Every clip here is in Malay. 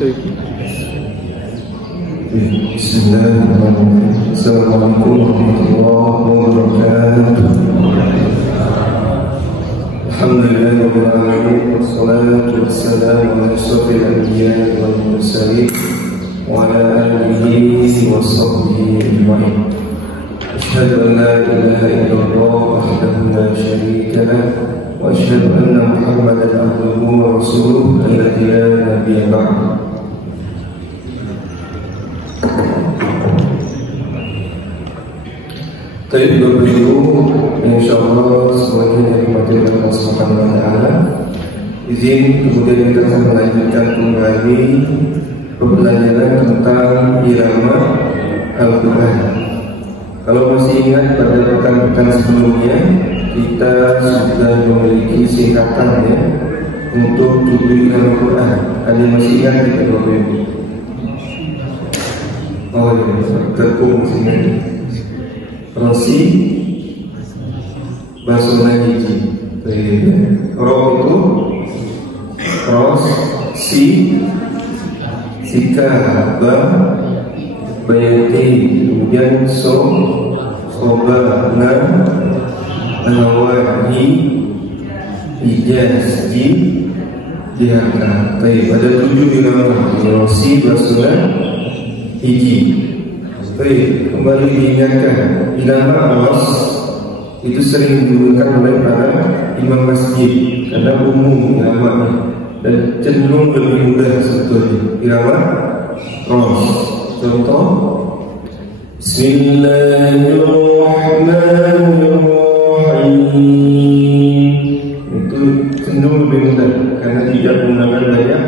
Bismillahirrahmanirrahim. Assalamualaikum warahmatullahi wabarakatuh. Alhamdulillahirabbil alamin wassalatu wassalamu ala asyrofil anbiya'i wal mursalin wa ala alihi wa sahbihi ajma'in. Asyhadu an la ilaha illallah wahdahu la syarika lah wa asyhadu anna Muhammadan abduhu wa rasuluhu alladzi la nabiyya ba'dahu. Baik, Bapak Ibu, insyaallah semuanya dirahmati oleh Allah Subhanahu wa taala. Izin kemudian kita akan melanjutkan kembali pembelajaran tentang irama Al-Qur'an. Kalau masih ingat pada pekan-pekan sebelumnya kita sudah memiliki singkatannya untuk 7 irama Al-Qur'an. Ada yang masih ingat tidak, Bapak Ibu? Oh ya, terkung sini. Rosi, basuna hiji. Ro itu ros, si, sika, ba, bayati, kemudian so, soba, na, anawa, hi, ijaz, ji, jihaka. Baik, ada 7 irama. Rosi, basuna hiji. Baik, kembali diingatkan, irama awas itu sering digunakan oleh para imam masjid karena umum irama dan cenderung lebih mudah sebetulnya. Irama ros. Contoh, Bismillahirrahmanirrahim. Itu cenderung lebih mudah karena tidak menggunakan banyak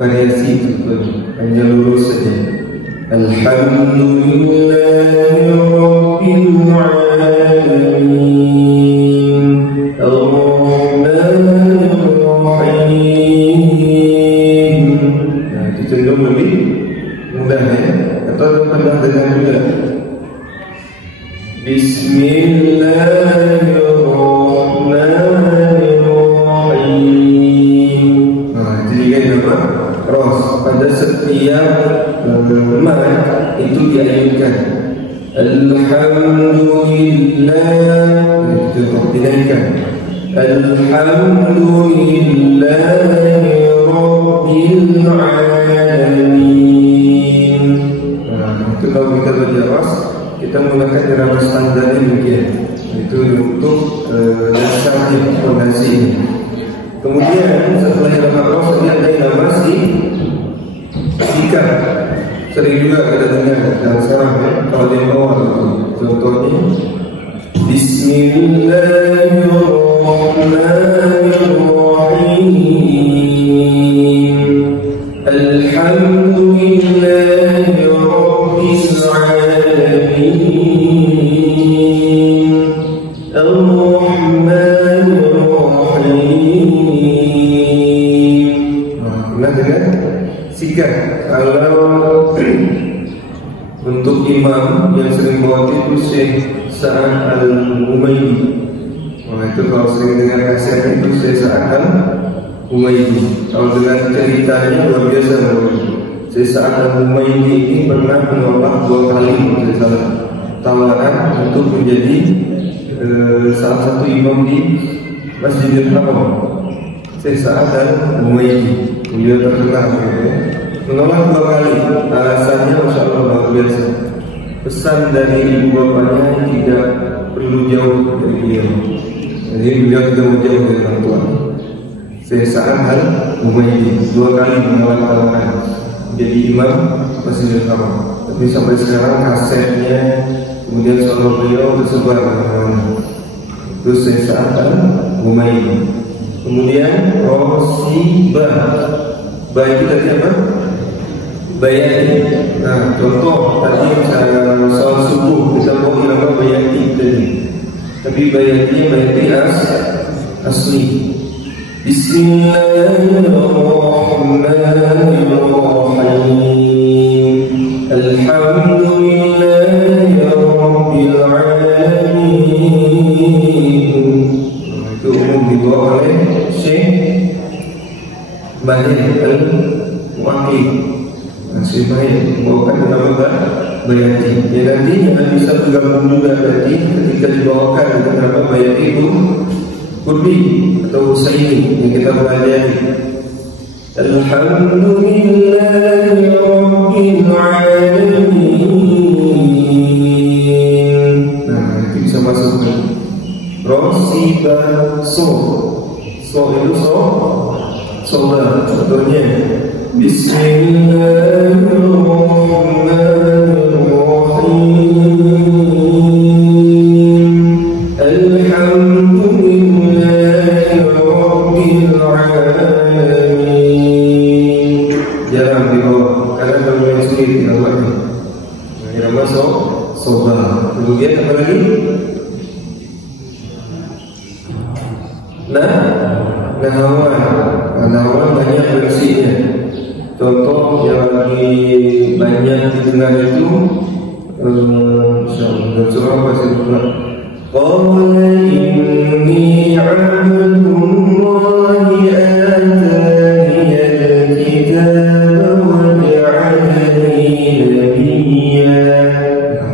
variasi sebetulnya, hanya lurus saja. Alhamdulillahi Rabbil Alamin Ar-Rahmanir Rahim. Nah, itu cenderung lebih mudah ya. Atau pernah dengar juga Bismillahirrahmanirrahim. Nah, jadi kan apa? Ros pada setiap lemah itu diayunkan. Alhamdulillah, itu dinaikkan. Alhamdulillahi Rabbil Alamin. Nah, itu kalau kita baca ros, kita menggunakan irama standar demikian. Itu untuk dasarnya, fondasi. Kemudian setelah irama ros ada irama sika. Sering juga kita dengar dalam saraf ya, kalau dia bawa itu. Contohnya Bismillahirrahmanirrahim Alhamdulillahi Rabbil Alamin Ar-Rahmanir Rahim. Nah, pernah dengar? Sika. Kalau untuk imam yang sering bawa itu Syekh Sa'ad Al-Umaydi. Nah, itu kalau sering dengar kasetnya itu Syekh Sa'ad Al-Umaydi. Kalau dengan ceritanya luar biasa. Syekh Sa'ad Al-Umaydi ini pernah menolak 2 kali tawaran untuk menjadi salah satu imam di Masjidil Haram. Syekh Sa'ad Al-Umaydi, beliau terkenal ya. Menolak 2 kali. Alasannya Masya Allah luar biasa. Pesan dari ibu bapaknya tidak perlu jauh dari beliau. Jadi beliau tidak mau jauh dari orang tua. Syekh Sa'ad Al-Umaydi 2 kali menolak tawaran jadi imam Masjidil Haram. Tapi sampai sekarang kasetnya kemudian suara beliau tersebar kemana-mana. Itu Syekh Sa'ad Al-Umaydi. Kemudian Rosibah. Baik itu tadi apa? Bayati. Nah, contoh tadi saya soal subuh kita mau bilang bayati tadi. Tapi bayati asli. Bismillahirrahmanirrahim. Alhamdulillahi Rabbil Alamin. Itu umum dibawa oleh Syekh Bahir Al-Waqi. Masih baik bawakan nama bayati. Ya nanti jangan bisa bergabung juga nanti ketika dibawakan dengan nama bayati itu kurdi atau Husaini yang kita pelajari. Alhamdulillahi Rabbil Alamin. Nah itu bisa masuk nih. Rosiba so itu soba contohnya Bismillahirrahmanirrahim. Alhamdulillahi Rabbil Alamin. Jarang dibawa karena kalau yang sulit tidak buat. Yang masuk soba. Kemudian apa lagi? Nahawan banyak versinya. Contoh yang lagi banyak didengar itu surah apa sih? Qala inni 'abdullahi atani al-kitaba wa ja'alani nabiyya.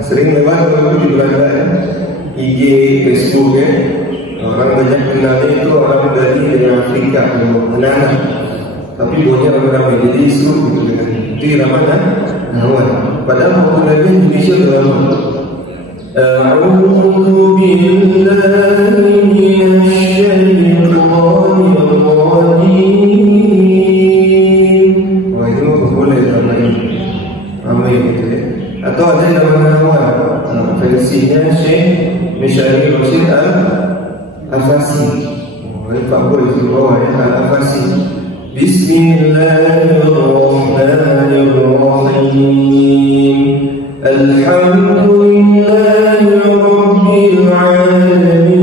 Sering memang di Belanda IG, Facebook ya. Orang banyak kenal itu orang dari Afrika, anak-anak. Tapi buahnya ramai-ramai, jadi isu gitu kan. Itu namanya Nahawan. Padahal waktu Nabi Indonesia dalam A'udzu billahi minasyaitonir rajim. Wah itu boleh ramai gitu ya. Atau ada nama Nahawan. Versinya Syekh Mishari Rashid Al-Afasi. Pak Boy di bawah ya, Al-Afasi. Bismillahirrahmanirrahim. Alhamdulillahi Rabbil Alamin.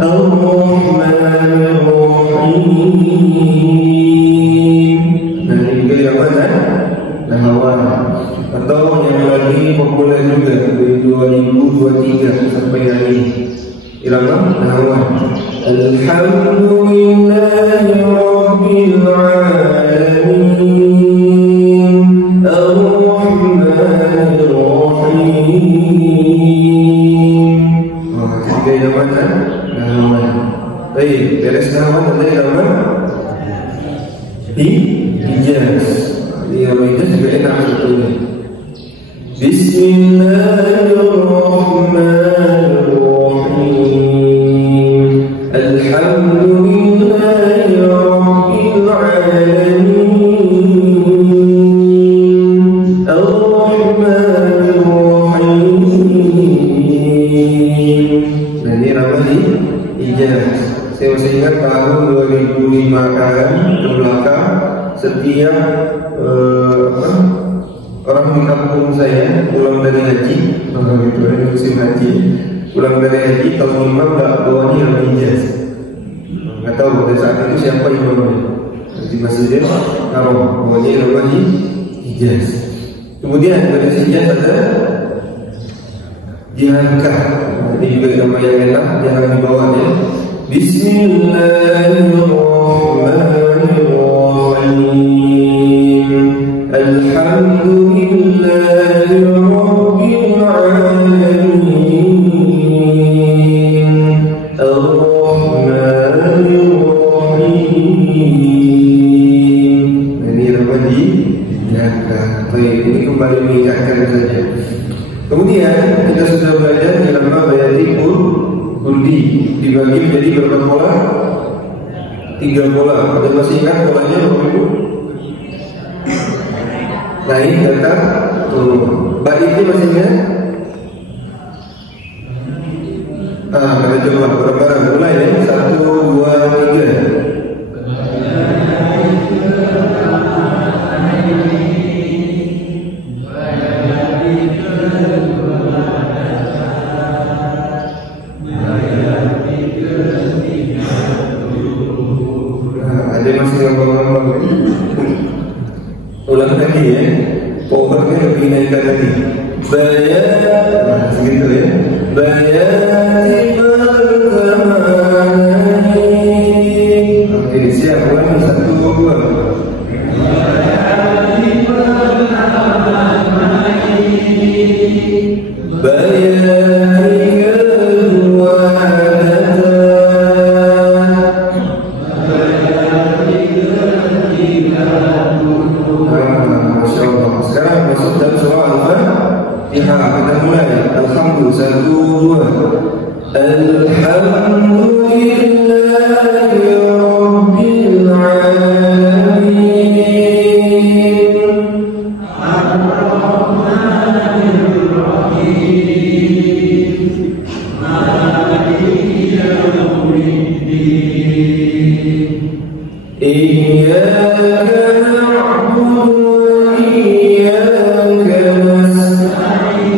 Ar-Rahmanirrahim. Nah ini juga yang mana? Nahawan. Atau yang lagi populer juga dari 2023 sampai hari ini. Irama Nahawan. Alhamdulillahi Rabbil Alamin. Ar-Rahmanirrahim. Tiga irama Nahawan. Baik, beres Nahawan ada irama Hijaz. Irama Hijaz juga enak sebetulnya. Bismillahirrahmanirrahim. Alhamdulillahi Rabbil Alamin. Ar-Rahmanirrahim. Nah ini ramai Hijaz. Saya masih ingat tahun 2005 kan ke belakang setiap orang di kampung saya pulang dari haji, itu musim haji, pulang dari haji tahun imam bawanya yang Hijaz. Nggak tahu pada saat itu siapa imamnya di Masjidil Haram, bawanya yang Hijaz. Kemudian dari Hijaz ada Jihankah, ini juga nama yang enak, jangan dibawanya. Bismillahirrahmanirrahim. Alhamdulillahi Rabbil Alamin. Ar-Rahmanirrahim. Ini nama diingatkan. Baik, ini kembali mengingatkan saja. Kemudian kita sudah belajar nama bayati kurdi dibagi menjadi berapa pola? 3 pola. Ada masih ingat polanya berapa itu? Naik, datar, turun. Baik itu masih ingat? Kita coba bareng-bareng mulai ya. 1, 2, 3. Ada masih ngambang-ngambang. Ulang lagi ya. Powernya lebih naikkan lagi. Bayat, segitu ya. Bayat bersamai. Oke, siap. Ulangi 1, 2. Al-Fatihah. Kita mulai. Alhamdulillah. 1, 2. Alhamdulillahi Rabbil Alamin. Ar-Rahmanir Rahim. Maliki Yawmiddin. Iyyaka na'budu wa iyyaka nasta'in.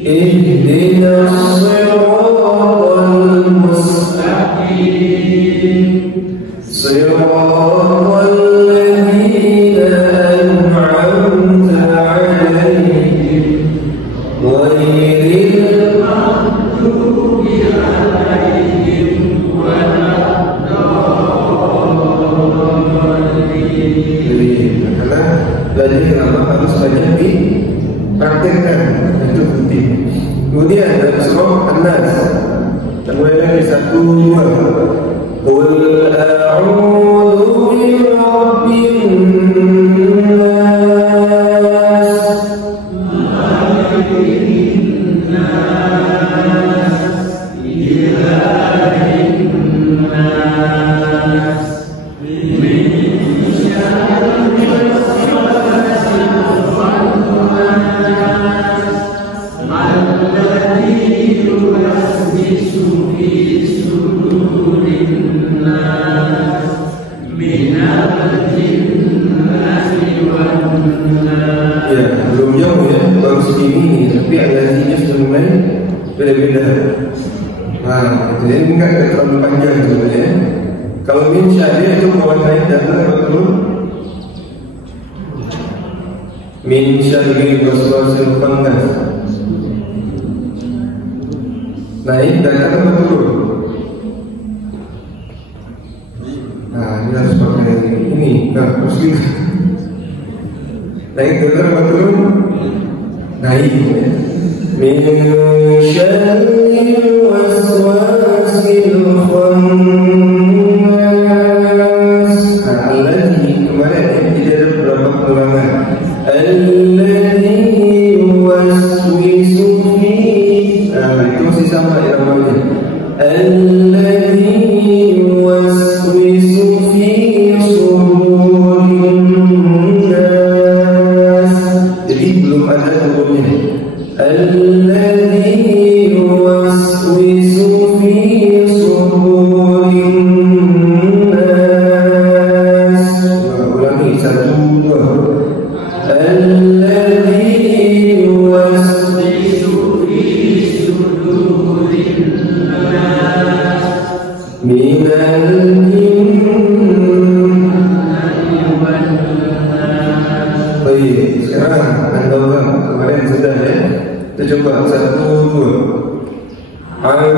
Ihdinas siratal mustaqim. Siratal ladzina an'amta 'alaihim ghairil maghdubi 'alaihim karena belajar agama harus banyak dipraktekkan, itu penting. Kemudian dalam surah An-Nas, kita mulai lagi 1, 2. Qul a'udzu birabbin nas, malikin nas, ilahin nas, ya, belum jauh ya, baru segini, tapi aliasinya sudah mulai beda-beda. Nah, jadi ini kan terlalu panjang sebenarnya. Kalau min syadid itu mewarnai data betul. Min syadid waswasil khannas. Naik data betul. Nah, ini harus pakai ini. Nah, muslim. Naik betul betul. Naik. Min syadid waswasil khannas. Alladhi kemarin tidak ada beberapa pengulangan. Alladhi yuwaswisu fi. Itu masih sama namanya. Alladhi yuwaswisu fi sudurin nas. Jadi belum ada turunnya. Alladhi yuwaswisu fi sudurin nas. Ulangi 1, 2. Alladhi yuwaswisu fi sudurin nas minal jinnati wan nas. Baik, sekarang anda ulang. Kemarin sudah ya. Kita coba 1, 2. Amma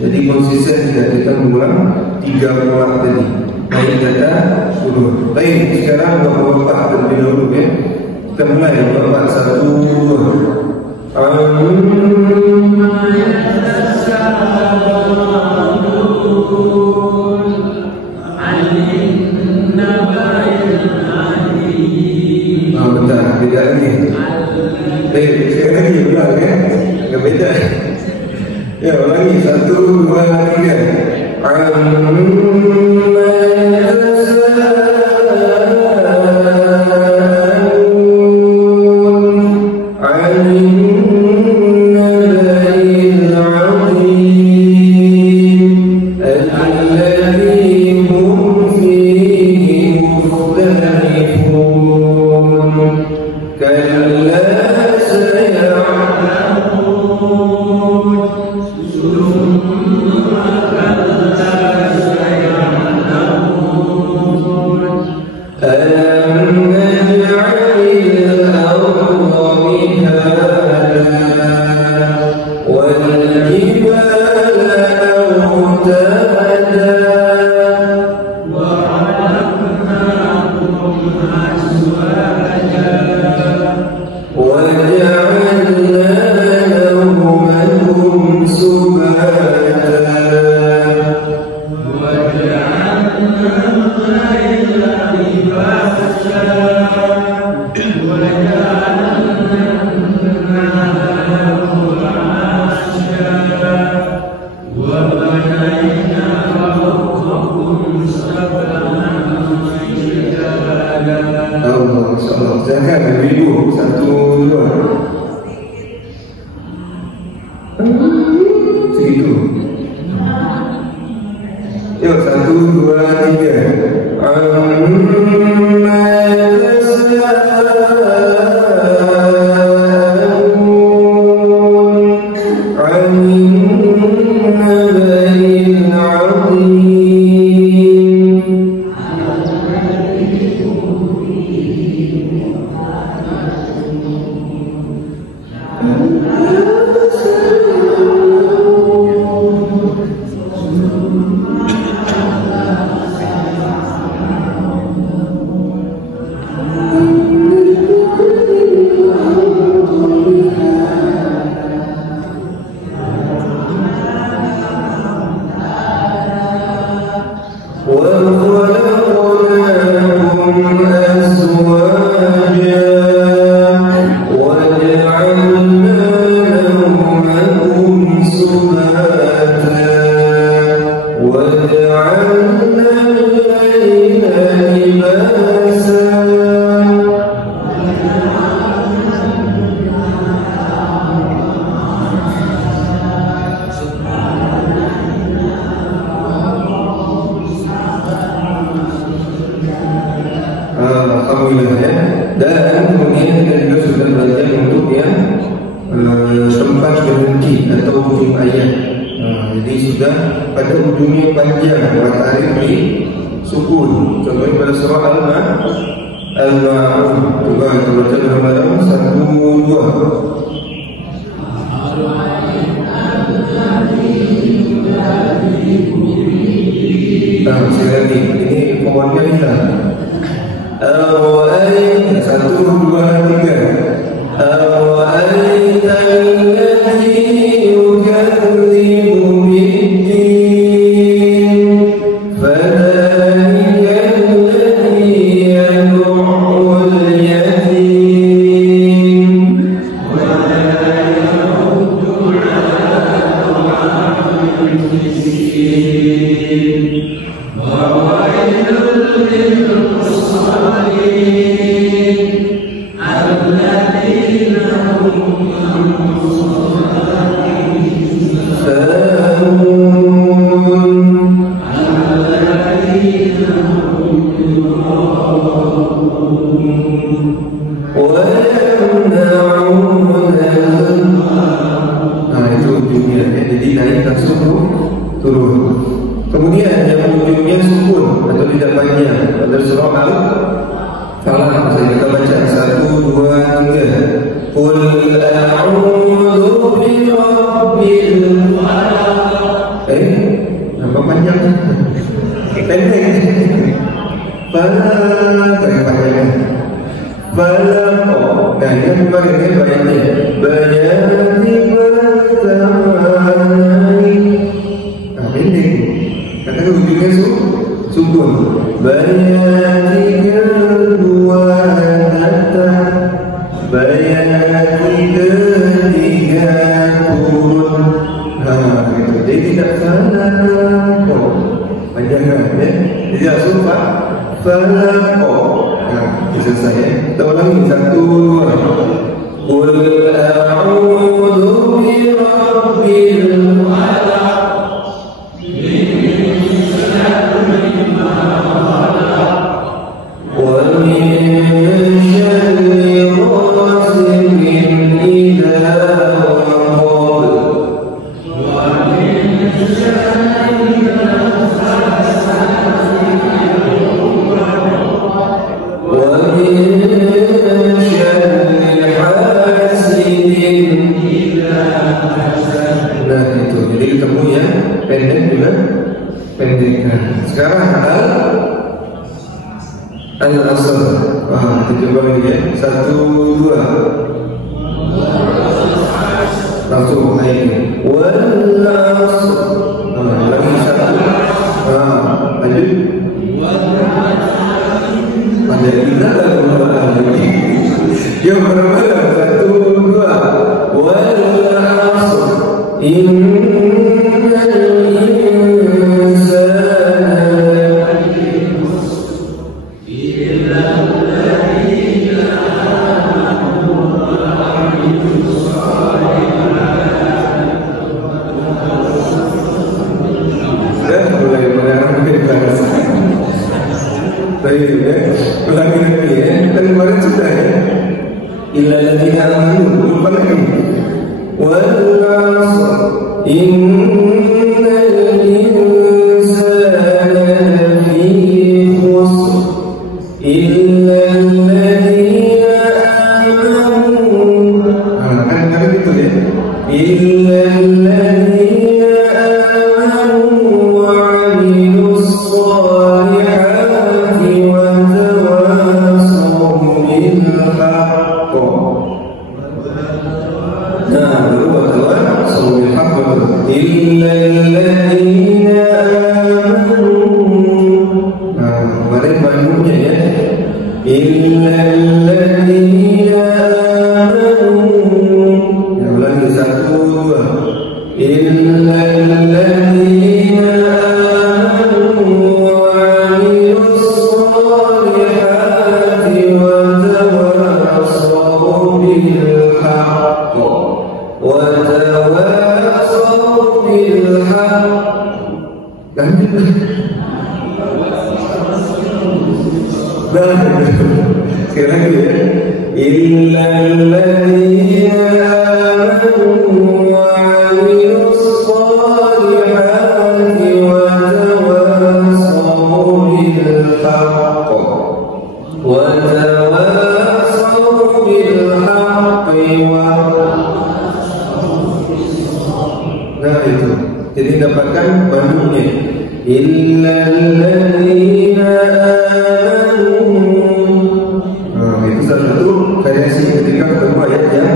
Jadi konsisten tidak kita mengulang 3 ulang tadi. Baik data 10. Baik, sekarang 24 terlebih dahulu ya. Kita mulai 24 1 2. Bentar, beda lagi. Sekali lagi, benar kan? Nggak beda. Ya, ulangi. 1, 2, 3. Jangan beribu. 1, 2. Segitu. Yuk, 1, 2, 3. Dan kemudian kita juga sudah belajar untuk yang tempat berhenti atau ujung ayat. Jadi sudah pada ujungnya panjang, matahari di sukun. Contohnya pada surah Al-Ma'un. Coba kita baca dalam 1, 2. Sekali lagi, ini pohonnya hilang. 1, 2, 3. أَرَأَيْتَ الَّذِي يُكَذِّبُ بِالدِّينِ فَذَلِكَ الَّذِي يَدُعُّ الْيَتِيمَ وَلَا يَحُضُّ عَلَىٰ طَعَامِ الْمِسْكِينِ وَوَيْلٌ لِّلْمُصَلِّينَ الَّذِينَ هُمْ عَنْ صَلَاتِهِمْ سَاهُونَ الَّذِينَ هُمْ يُرَاءُونَ وَيَمْنَعُونَ itu ujungnya. Jadi naik langsung turun. Kemudian yang ujungnya sukun atau tidak panjang pada surah Al-Falaq. Kita baca 1, 2, 3. Qul a'udzu birabbil falaq. Apa panjang? Pendek. Falaq panjang. Falaq. Nah, ini kemarin bayangnya. bayati ketiga turun. Nah, gitu. Jadi tidak falaqo. Panjangan ya. Jadi langsung falaqo. Nah, bisa saya. Kita ulangi 1, 2. Qul a'udzu birabbil falaq. Sekarang al-asr. Kita coba lagi ya. 1, 2. Langsung naik. Wal-asr. Lagi 1. Lanjut. Ada kita lagi. Yang pertama 1, 2. Wal-asr. Ulangi lagi ya. Kan kemarin sudah ya. Illal ladzina amanu. Lupa lagi. Wal 'asr. Innal insana lafi khusr. Illal ladzina amanu. Kan gitu ya. Illal ladzina amanu wa 'amilus shalihati wa tawassaw bil haqq. Nah, baru wa tawassaw bil haqq. Illal ladzina amanu. Nah, kemarin bandungnya ya. Illal ladzina amanu. Ya, ulangi 1, 2. Illal ladzina amanu wa 'amilus shalihati wa tawassaw bil haqq wa tawassaw bil haqq. Sekali lagi ya. Illal ladzina amanu wa 'amilus shalihati wa tawassaw bil haqq wa tawassaw bil haqqi wa. Nah itu. Jadi dapatkan bandungnya. Illal ladzina amanu. Nah, itu salah satu variasi ketika ketemu ayat yang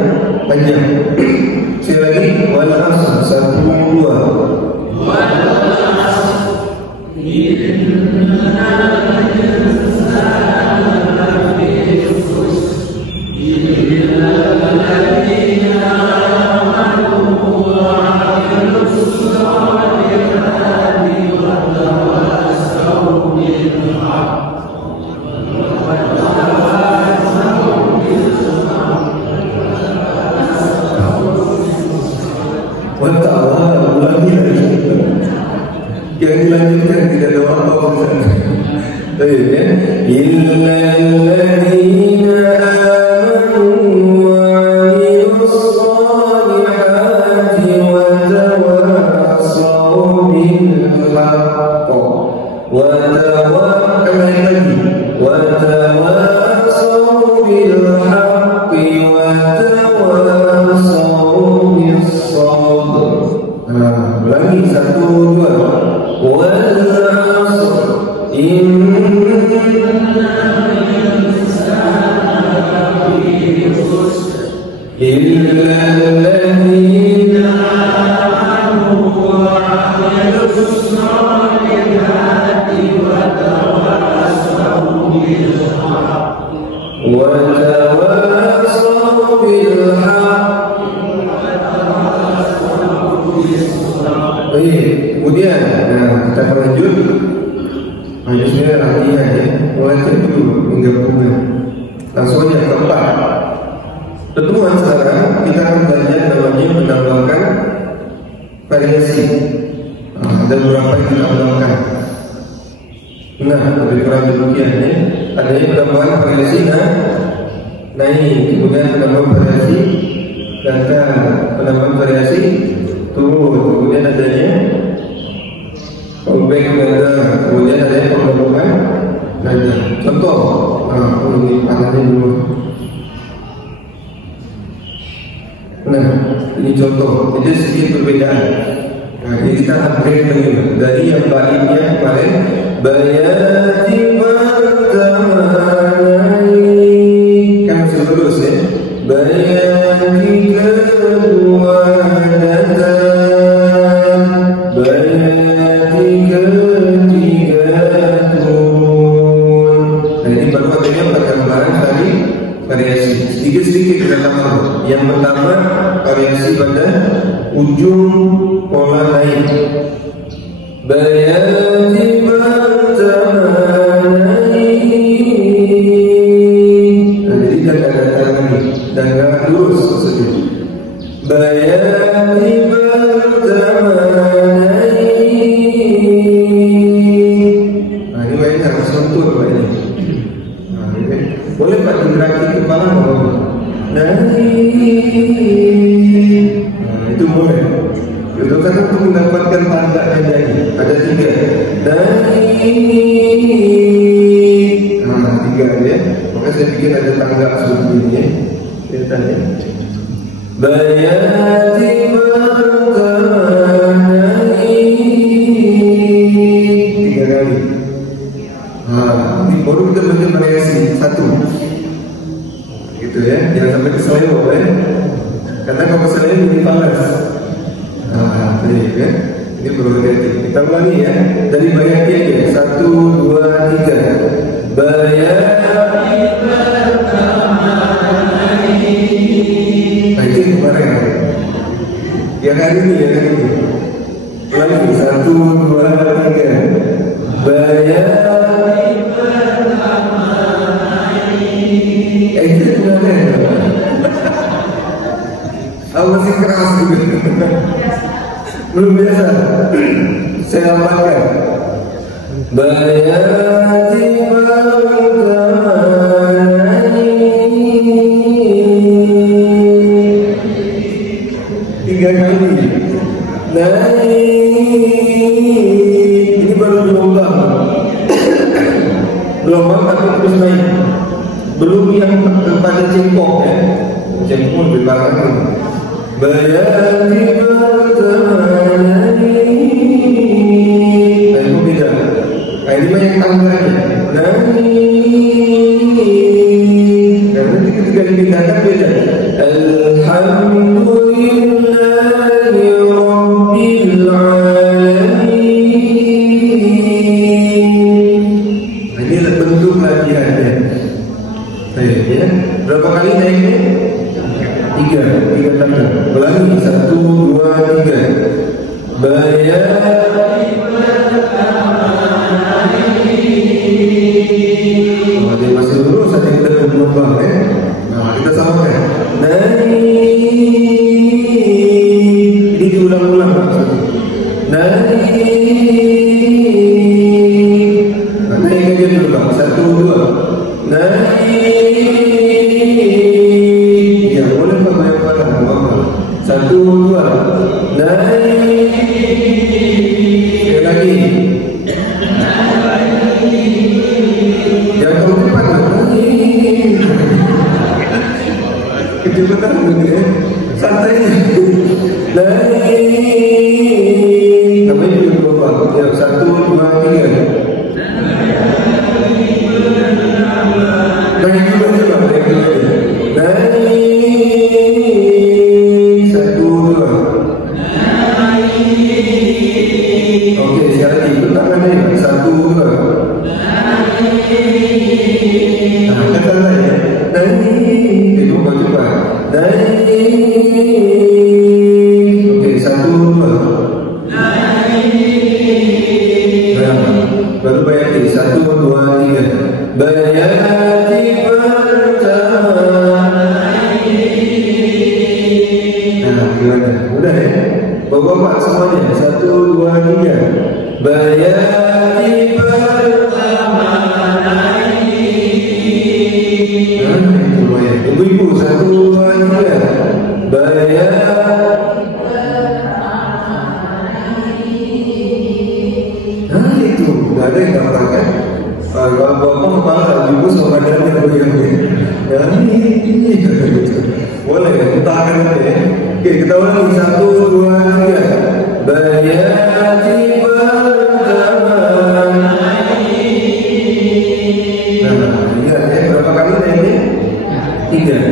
panjang. Sekali lagi, wal 'asr. 1, 2. Wal 'asr. Innal insana lafi khusr. Illal ladzina amanu wa 'amilus shalihati wa tawassaw bil haqq. Yang dilanjutkan tidak ada apa-apa. Baik ya. Illal ladzina amanu wa 'amilus shalihati wa tawassaw bil haqq wa tawassaw bil haqqi wa tawassaw bis sabr. Nah, ulangi 1, 2. Wal 'asr. Innal insana lafi khusr. Illal ladzina amanu wa 'amilus shalihati wa tawassaw bil haqq wa tawassaw Kemudian, kita akan lanjut. Hanya sebenarnya latihan ya, mulai dulu hingga bunga. Langsung aja keempat. Pertemuan sekarang kita akan belajar namanya menambahkan variasi. Ada beberapa yang kita tambahkan. Nah, lebih kurang demikian ya. Adanya penambahan variasi naik, kemudian penambahan variasi data, penambahan variasi turun, kemudian adanya callback data, kemudian adanya penambahan data. Contoh, ini panahnya dulu. Nah, ini contoh, jadi sedikit berbedaan. Nah, ini kita upgrade lagi dari yang baiknya kemarin, bayati bertamanai, kan masih terus ya, bayati kedua datang, bayati ketiga turun. Nah, ini baru adanya perkembangan dari variasi sedikit-sedikit kita tambah. Yang pertama variasi pada ujung pola naik. Bayati bertamanai. Nah, jadi dada lagi, dada lurus maksudnya. Bayati bertamanai. Nah, ini banyak harus sentuh banyak. Nah, ini boleh Pak digerakkan kepala mau? Nah, itu boleh. Itu kan untuk mendapatkan tanda nyanyi. Ada 3. Nah, 3 ya. Maka saya bikin ada tangga seperti ini. Kelihatan ya. Bayati bertamanai. 3 kali. Nah, ini baru kita belajar variasi 1. Gitu ya. Jangan sampai keselio ya. Karena kalau keselio jadi panas. Nah, ini ya. Ini perlu hati. Kita ulangi ya. Dari bayati aja. 1, 2, 3. Bayati bertamanai. Nah, itu kemarin. Yang hari ini ya. Ulangi. 1, 2, 3. Bayati bertamanai. Itu kemarin. Masih keras juga. Belum biasa. Saya lambangkan. Bayati bertamanai. 3 kali. Naik. Ini baru gelombang. Gelombang tapi terus naik. Belum yang pada cengkok ya. Cengkok di belakang. Bayati bertamanai. Nah, itu beda. Nah, ini banyak tangganya. Karena ketika dipindahkan beda. Alhamdulillahi Rabbil Alamin. Nah, ini bentuk latihannya. Baik ya. Berapa kali naiknya? 3 tanda. Ulangi. 1, 2, 3. Bayati bertamanai. Ada yang masih lurus, ada yang kita berlubang ya. Nah, kita samakan. Naik. Ini diulang-ulang maksudnya. Naik. Naik aja dulu bang. 1, 2. Naik. 1, 2. Naik. Sekali lagi. Jangan terlalu cepat. Naik. Kecepatan gitu ya. Santai. Naik. Namanya juga berubah. 1, 2, 3. Naik juga coba. Naik. Oke, sekarang ikut tangannya. 1, 2. Nah, kata saya. Naik. Itu coba. Oke, 1, 2. Baru bayati, 1, 2, 3. Bayati pertama. Nah, gimana? Udah ya? Bapak-bapak semuanya, 1, 2, 3. Bayati pertama. Ibu-ibu, 1, 2, 3. Nah itu, gak ada yang gampang kan? Kalau bapak kepala, ibu sama badannya goyangnya. Boleh ya, entahkan aja ya. Oke, kita ulangi, 1, 2, 3. Bayati pertama. Nah, lihat ya, berapa kali naiknya? 3.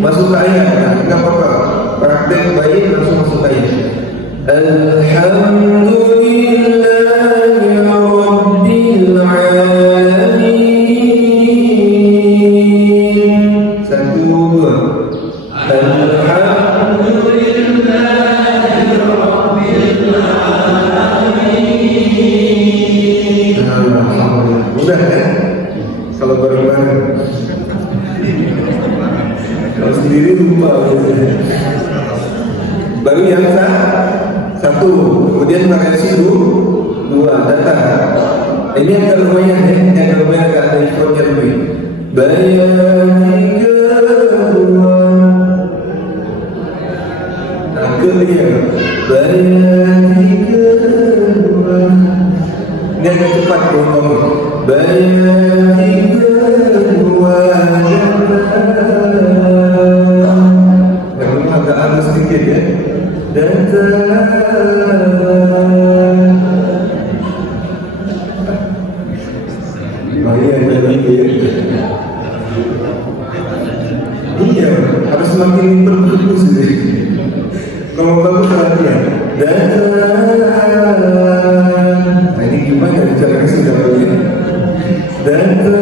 Masuk ke ayat, nggak apa-apa. Praktek baik langsung masuk ke ayat. Alhamdulillahi Rabbil Alamin. 1, 2. Alhamdulillahi Rabbil Alamin. Alhamdulillah. Mudah kan? Kalau bareng-bareng. Kalau sendiri lupa. Baru yang satu, kemudian variasi 2, data. Ini yang agak lumayan ya, yang agak lumayan agak ada infonya lebih. Bayani kedua. Nah, kedua. Bayani kedua. Ini agak cepat kalau kamu. Bayani kedua. Yang agak halus sedikit ya. Data. Iya, harus semakin berfokus sendiri. Kalau bagus perhatian. Data. Nah ini gimana caranya sudah begini? Data.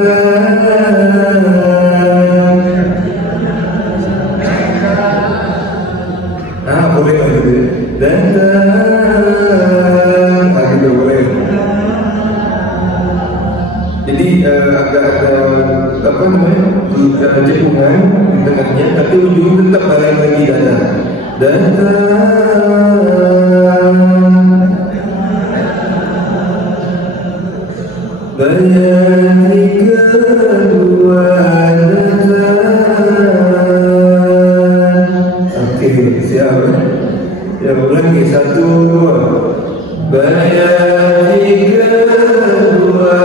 Boleh lah gitu ya. Data. Nah gitu boleh. Jadi agak ada apa namanya? Cekungan di tengahnya, tapi ujung tetap balik lagi data. Data. Bayani kedua data. Oke, siap. Ya ulangi, 1, 2. Bayani kedua.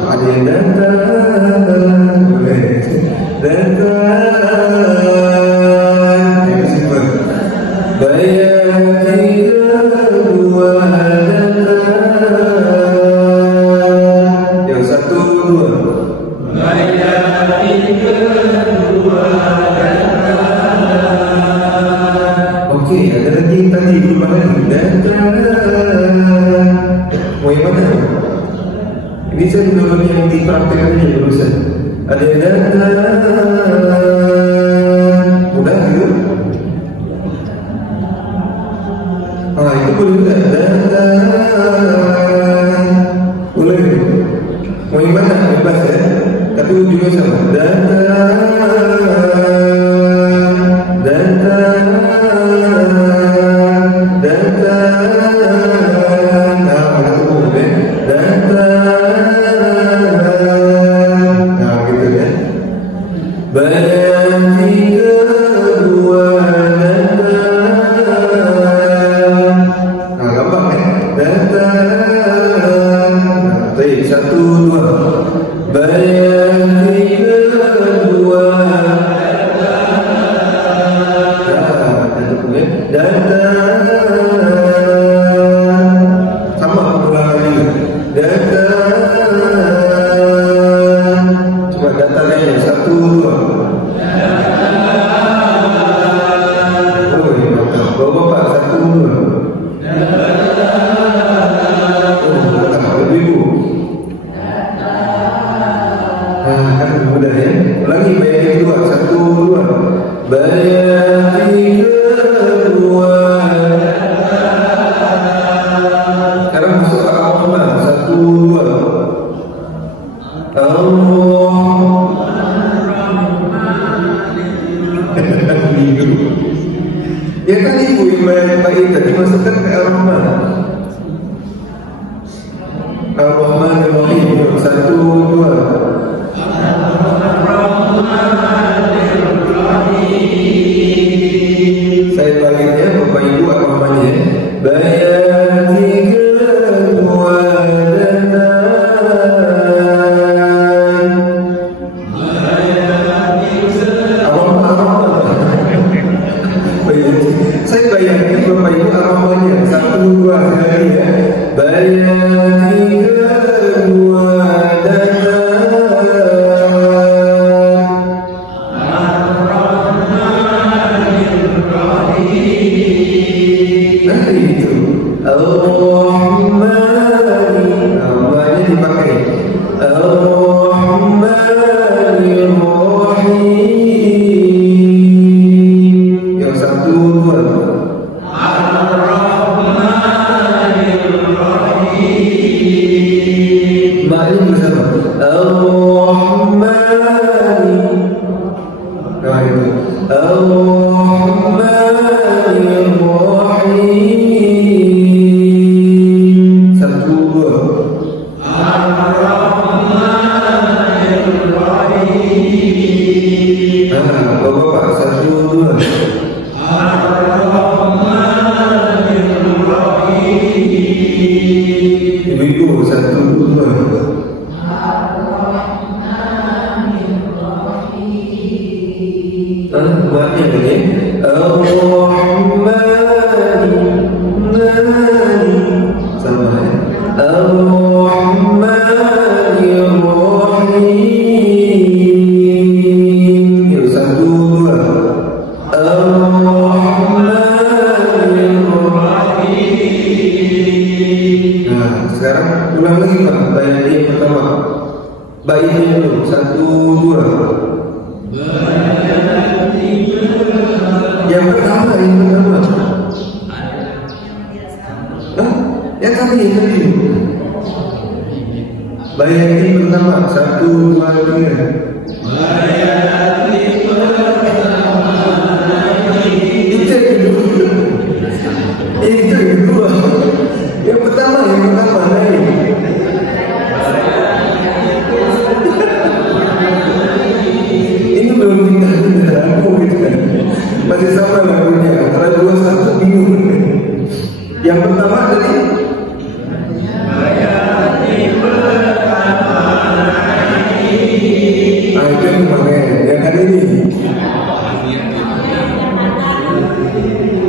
Ada yang data. Boleh. Data. Yang simpan. Bayani kedua data. Yang 1, 2. Bayani kedua data. Oke, ada lagi yang tadi belum ada data. Mau yang mana? Ini saya belum yang dipraktekkan aja barusan. Ada data. Udah gitu. Itu boleh juga. Data. Boleh. Mau yang mana? Bebas ya. Tapi ujungnya sama. Data. Data. Data. Nah, mana tuh boleh. Data. Nah, gitu ya. Bayani kedua data. Nah, gampang ya. Data. Nah, baik, 1, 2. Bayani kedua data. Nah, itu boleh. Data. Sama pengulangan ini. Data. Coba datanya yang 1, 2. Oh, ini mantap. Bapak-bapak 1, 2. Oh, mantap. Ibu-ibu. dua. Bayati kedua. Sekarang masuk ke Ar-Rahman. Satu dua. Ya kan ibu yang baik tadi masukkan ke Ar-Rahman. Ar-Rahman Ar-Rahim. Satu dua. Saya baginya Bapak Ibu Ar-Rahmannya. Bayati kedua dan saya bayangin Bapak Ibu Ar-Rahmannya. Satu dua sekali ya. Bayati kedua dan Ar-Rahmani, namanya dipakai Ar-Rahmanir-Rahim. Yang satu dua. Ar-Rahmanir-Rahim. Mari bersama. Ar-Rahmani. Nah itu. Ar-Rahmanir-Rahim. Satu dua. Ar-Rahmanir-Rahim. Bapak-bapak satu dua. Ar-Rahmanir-Rahim. Ibu-ibu satu dua. Buatnya begini. Ar-Rahmanir-Rahim. Sama ya. Ar-Rahmanir-Rahim. Yuk satu dua. Ar-Rahmanir-Rahim. Nah sekarang ulang lagi Pak. Bayar yang pertama. Bayinya dulu. Satu dua. Yang pertama. Hah? Yang tadi. Bayati pertama. Satu dua tiga. Bayati pertama. Itu yang kedua. Yang pertama naik. Ini belum tinggal aku gitu kan. Masih sama lagunya. Antara dua satu bingung. Yang pertama tadi Bayati pertama naik. Nah itu yang mana? Yang kan ini.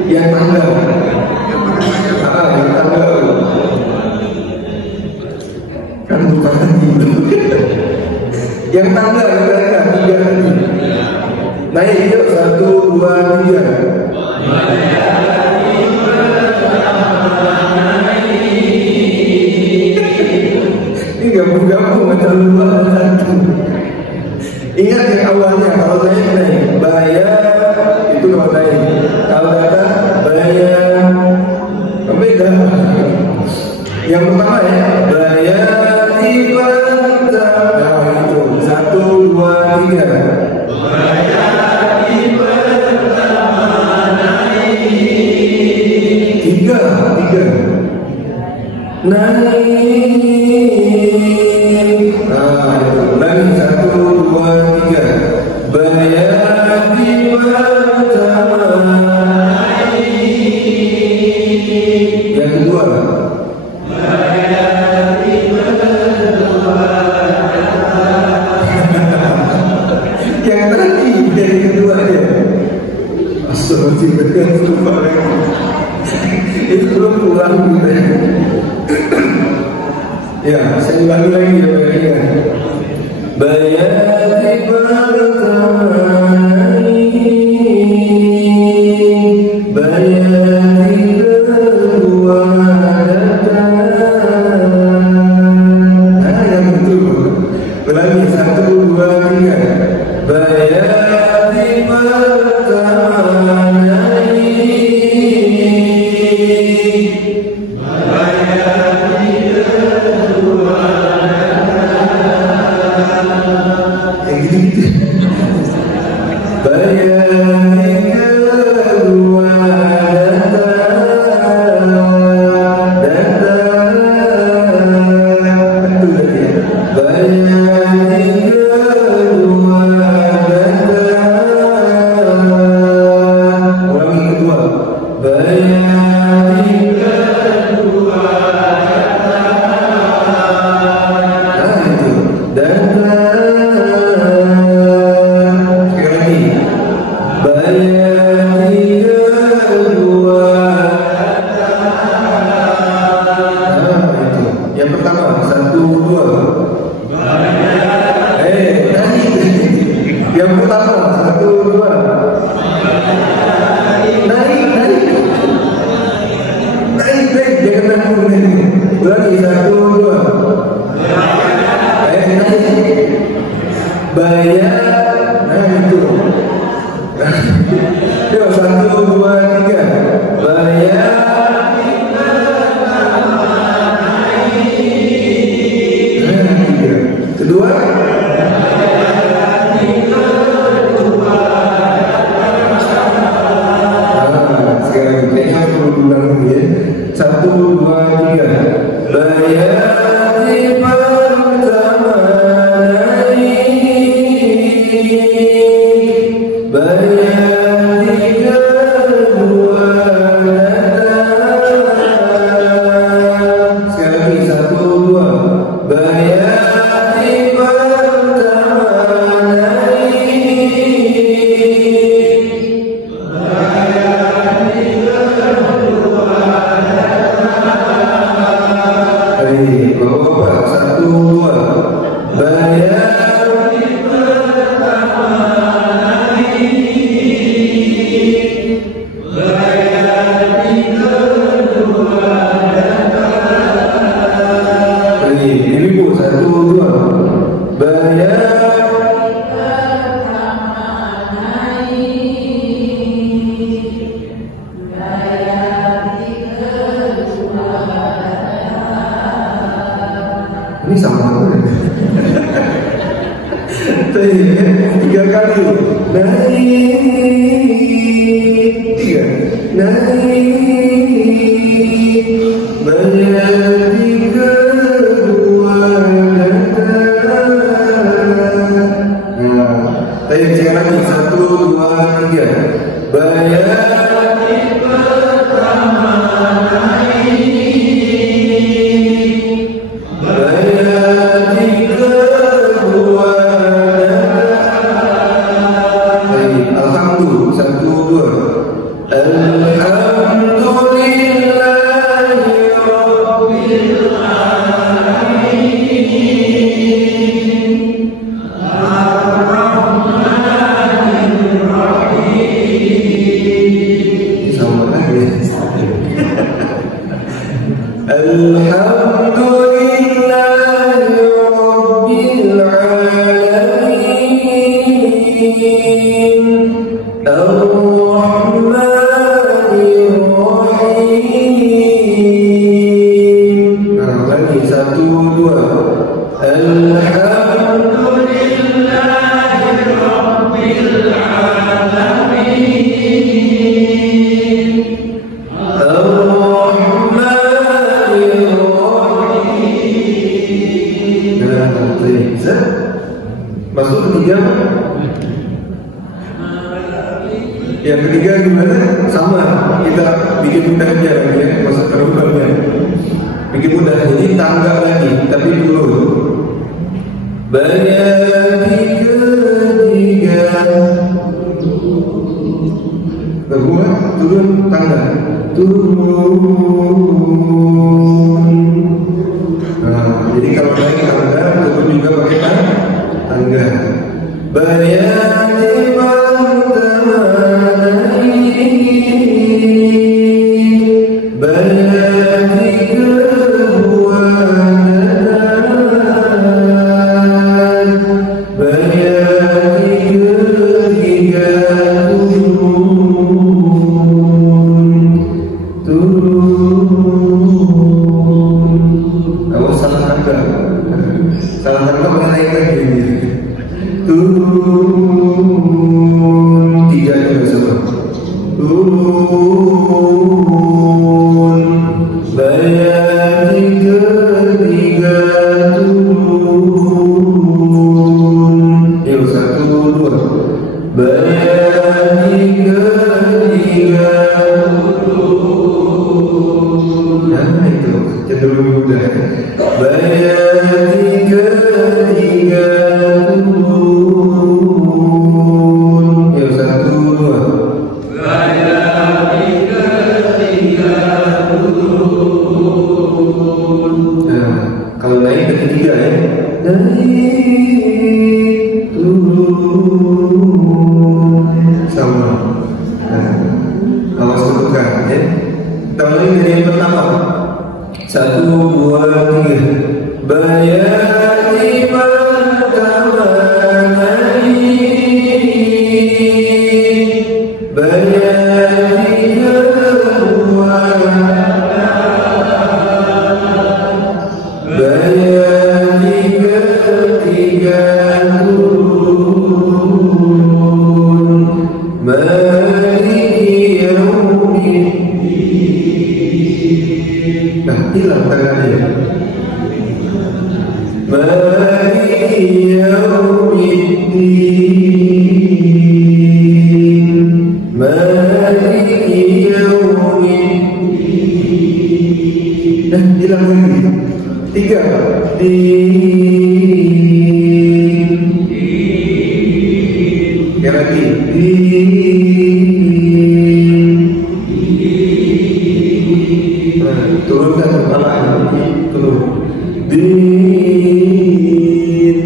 Yang tanggal. Yang tanggal. Kan bukan tadi. Yang tanggal mereka tiga tadi. Naik itu satu dua tiga. Ini gabung-gabung macam dua dan satu. Ingat yang awalnya kalau naik bayar itu kalau naik. Kalau datang bayar beda. Yang pertama ya bayar tiba. Nah itu satu dua tiga. Tiga. Naik. Nah, ulangi satu, dua, tiga. Bayati pertama. Yang kedua. Bayati kedua. Yang tadi dari kedua aja. Astagfirullah. Itu belum pulang gitu ya. Ya, saya ulangi lagi ya bagian. Bayati pertama, bayati kedua datang. Nah, yang betul. Ulangi satu, dua, tiga. Bayati Ini sama tiga kali naik, tiga naik, menjadi kedua Tapi jangan lagi, 1, 2, 3 bayar pertama masuk ketiga. Yang ketiga gimana? Sama, kita bikin mudah aja ya, masuk ke rubahnya. Bikin mudah, jadi tangga lagi, tapi dulu banyak ketiga. Kedua, turun tangga, turun. Nah, jadi kalau naik tangga, turun juga pakai tangga. Banyak turun Tiga juga sama. Bayar tiga yuk, satu dua. Bayar tiga nah itu cenderung mudah. Bayar tiga yuk, satu dua. Bayar tiga nah, kalau naik ke ketiga ya, naik turun sama. Nah, awas ketukan ya. Kita mulai dari yang pertama. Satu dua tiga. Bayar lima kamari. Bayar tiga dua. Bayar tiga turun. Maliki yaumiddin. Nah, hilang tangannya. Maliki yaumiddin. Maliki yaumiddin. Nah, hilang lagi. Tiga. Din. Yang lagi. Din. Nah, turunkan kepala. Turun. Din.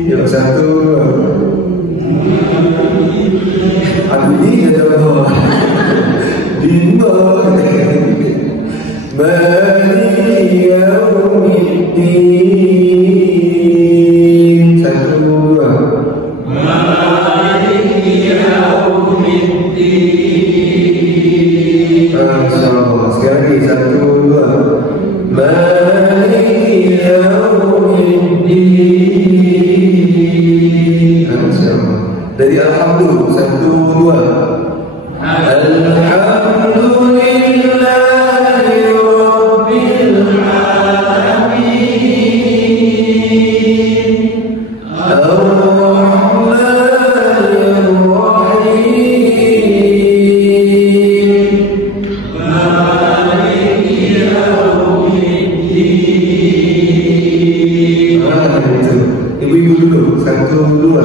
Yang satu. Aduh, ini ada bawah. Din bawah. Maliki yaumiddin. Satu dua. Maliki yaumiddin. Insyaallah. Sekali lagi, satu dua. Maliki yaumiddin. Insyaallah. Dari alhamdulillah, satu dua. Alhamdulillah. Ibu-ibu dulu, satu dua.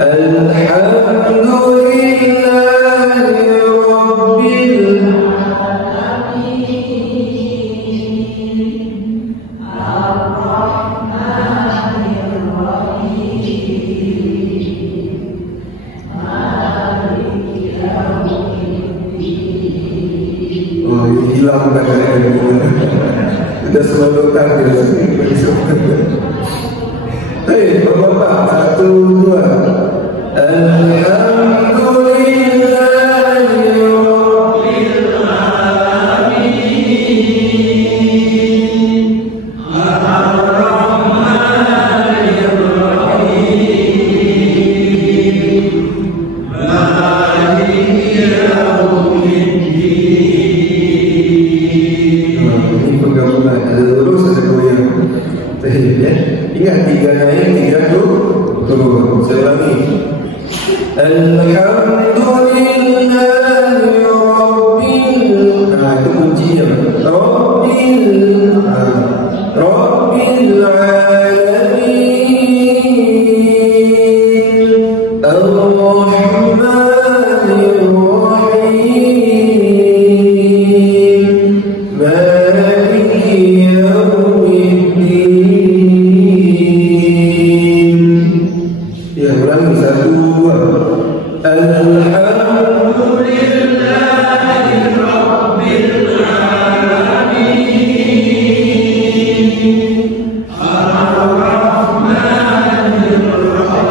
Alhamdulillahi Rabbil Alamin. Ar-Rahmanir Rahim. Maliki yaumiddin. Oh, hilang tangannya. Sudah selalu tampil. Hei, Bapak, satu dua. Alhamdulillahi Rabbil Alamin. Ar-Rahmanir Rahim. Maliki yaumiddin. Ini penggabungan, ada lurus, ada goyang. Ya. Ingat, tiga naik, tiga turun. Saya ulangi. Alhamdulillahi Rabbil. Nah, itu kuncinya. Rabbil Alamin. Ar-Rahmanir Rahim. Maliki yaumiddin. Ya, ulangi, satu dua. Alhamdulillahi Rabbil Alamin. Ar-Rahmanir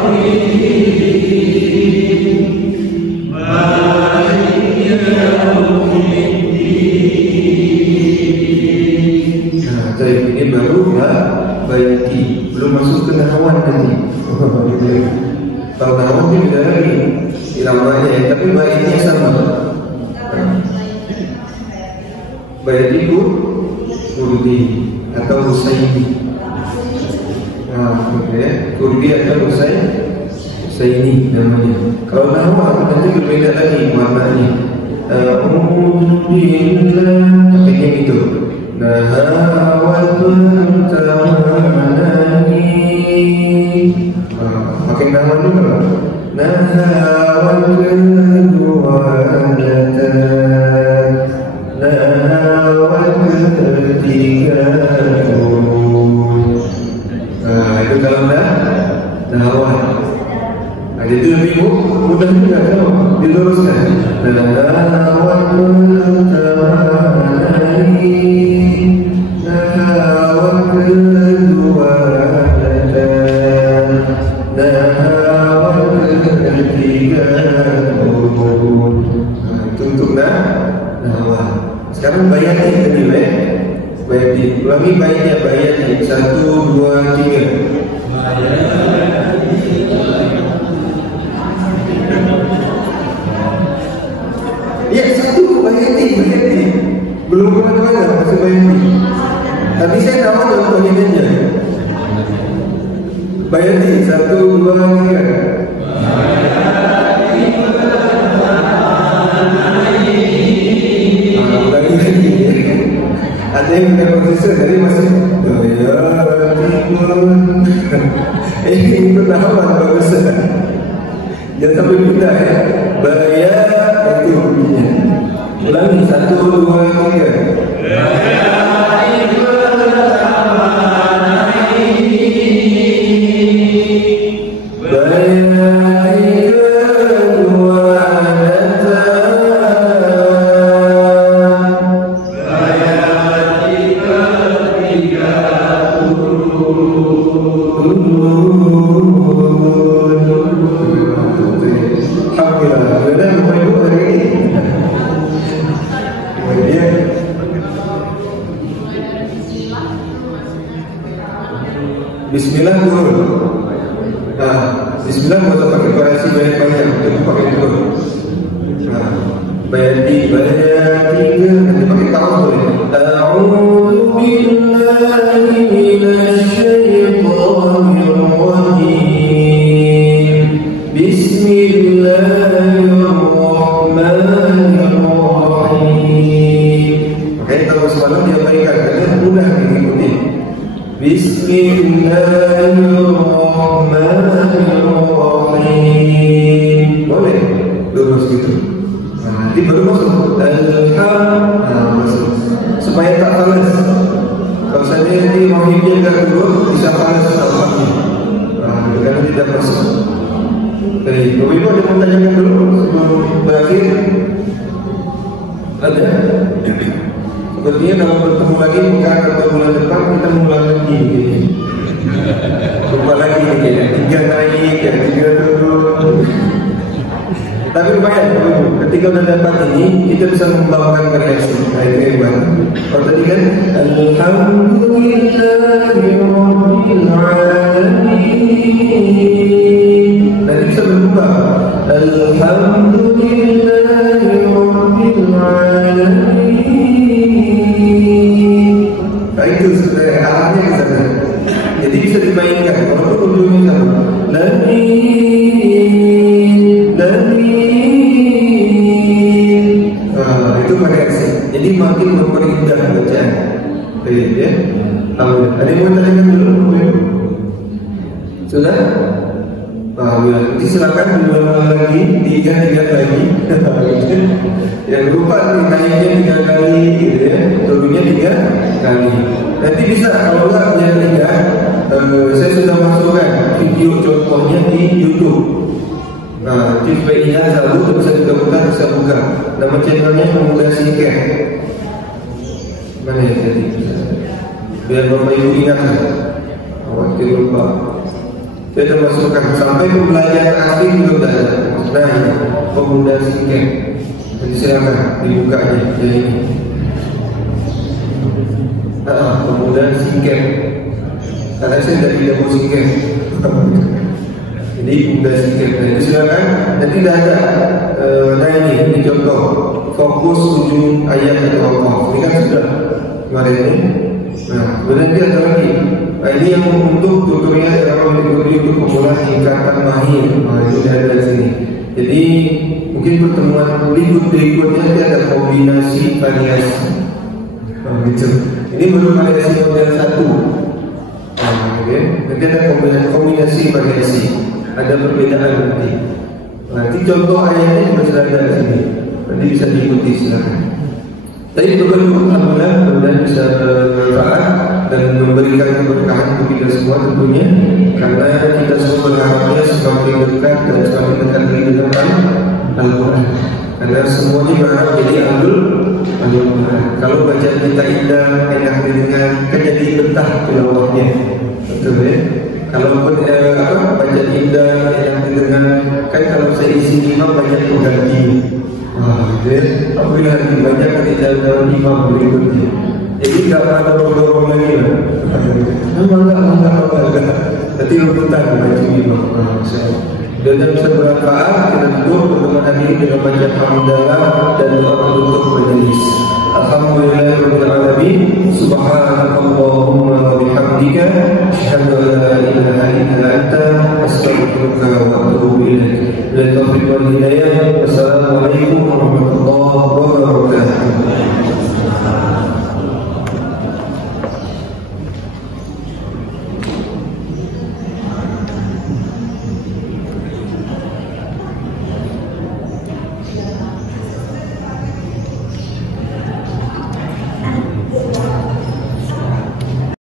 Rahim. Maliki yaumiddin. Nah, ini baru baiki, belum masuk ke nahwan nanti. Kalau nahwu itu beda lagi iramanya ya, tapi baitnya sama. Bait itu kurdi atau husaini. Nah, oke, kurdi atau husaini namanya. Kalau nahwu nanti berbeda lagi maknanya. Pakainya gitu. Pakai nama dulu. Itu kalau nahwan. Itu lebih mudah juga kalau diluruskan. Itu untuk nahwan. Sekarang bayatnya kita nilai. Bayati, ulangi baitnya bayati. 1, 2, 3. Ya, 1 bayati. Belum pernah masih bayati. Tapi saya nama dalam bagiannya. Bayati 1, 2, 3. Ada yang terkonsisten dari masih itu nama bagus. Jangan sampai pindah ya. Bayar itu bunyinya. Ulangi 1, 2, 3. Bismillah turun. Nah, Bismillah buat pakai variasi banyak-banyak. Itu pakai turun. Nah, bayati nanti pakai kaum boleh. A'udzu billahi minasyaitonir rajim. Bismillahirrahmanirrahim. Makanya kalau semalam dia berikan karena mudah diikuti. Bismillahirrahmanirrahim. Boleh lurus gitu. Nanti baru masuk. Masuk. Supaya tak falas. Kalau saya di rohimnya enggak dulu bisa falas salahnya. Karena tidak masuk. Baik, Bapak Ibu ada yang menanyakan dulu sebelum berakhir? Ada? Sepertinya kalau bertemu lagi bukan atau bulan depan kita mulai lagi. Lupa lagi ya, 3 naik, ya 3 turun. Tapi lumayan, ketika udah dapat ini kita bisa membawakan variasi. Nah itu hebat. Kalau tadi kan Alhamdulillahirabbil alamin. Nanti bisa berubah. Alhamdulillahirabbil alamin. Nah itu sebenarnya arahnya ke sana. Jadi bisa dibayangkan kalau ujungnya sama. Itu variasi. Jadi makin memperindah bacaan. Baik ya. Ada yang mau tanyakan dulu? Sudah? Nanti silakan diulang lagi, diingat-ingat lagi. Yang lupa naiknya 3 kali, gitu ya. Turunnya 3 kali. Nanti bisa kalau enggak yang 3, saya sudah masukkan video contohnya di YouTube. Nah, di PIA selalu bisa kita buka. Nama channelnya Pemuda Singkat. Mana ya tadi? Biar Bapak Ibu ingat. Khawatir lupa. Saya sudah masukkan sampai pembelajaran asli juga sudah ada. Nah, Pemuda Singkat. Jadi silakan dibukanya yang ini. Pemuda Singkat. Karena saya tidak mau singkat. Ini Jadi mudah sikit. Itu silakan. Nanti dah ada ini contoh fokus ujung ayat atau wakaf. Ini kan sudah kemarin ini. Nah, berarti ada lagi. Ini yang untuk tutorial dalam metode untuk pemula tingkatan mahir. Itu ada di sini. Jadi mungkin pertemuan berikutnya nanti ada kombinasi variasi. Gitu. Ini baru variasi model 1. Okay. Nanti ada kombinasi variasi. Ada perbedaan nanti. Nanti contoh ayatnya juga sudah ada di sini. Nanti bisa diikuti silakan. Tapi beberapa alhamdulillah mudah bisa bermanfaat dan memberikan keberkahan untuk kita semua tentunya, karena kita semua berharapnya semakin dekat dan semakin dekat lagi dengan Al-Quran. Karena semuanya berharap jadi Al-Quran. Kalau bacaan kita indah, enak didengar, kan jadi betah tilawahnya. Betul ya? Kalau bacaan indah, enak didengar, kan kalau saya isi imam banyak pengganti. Apabila banyak ketika dalam imam berikutnya, jadi tidak ada dorong lagi lah. Enggak. Nanti rebutan baju imam. Dan bisa bermanfaat kita duduk pertemuan ini dengan baca hamdalah dan doa penutup majelis. Alhamdulillahirabbil alamin. Subhanakallahumma wa bihamdika asyhadu an la ilaha illa anta astaghfiruka wa atubu ilaik. Wassalamualaikum warahmatullahi wabarakatuh.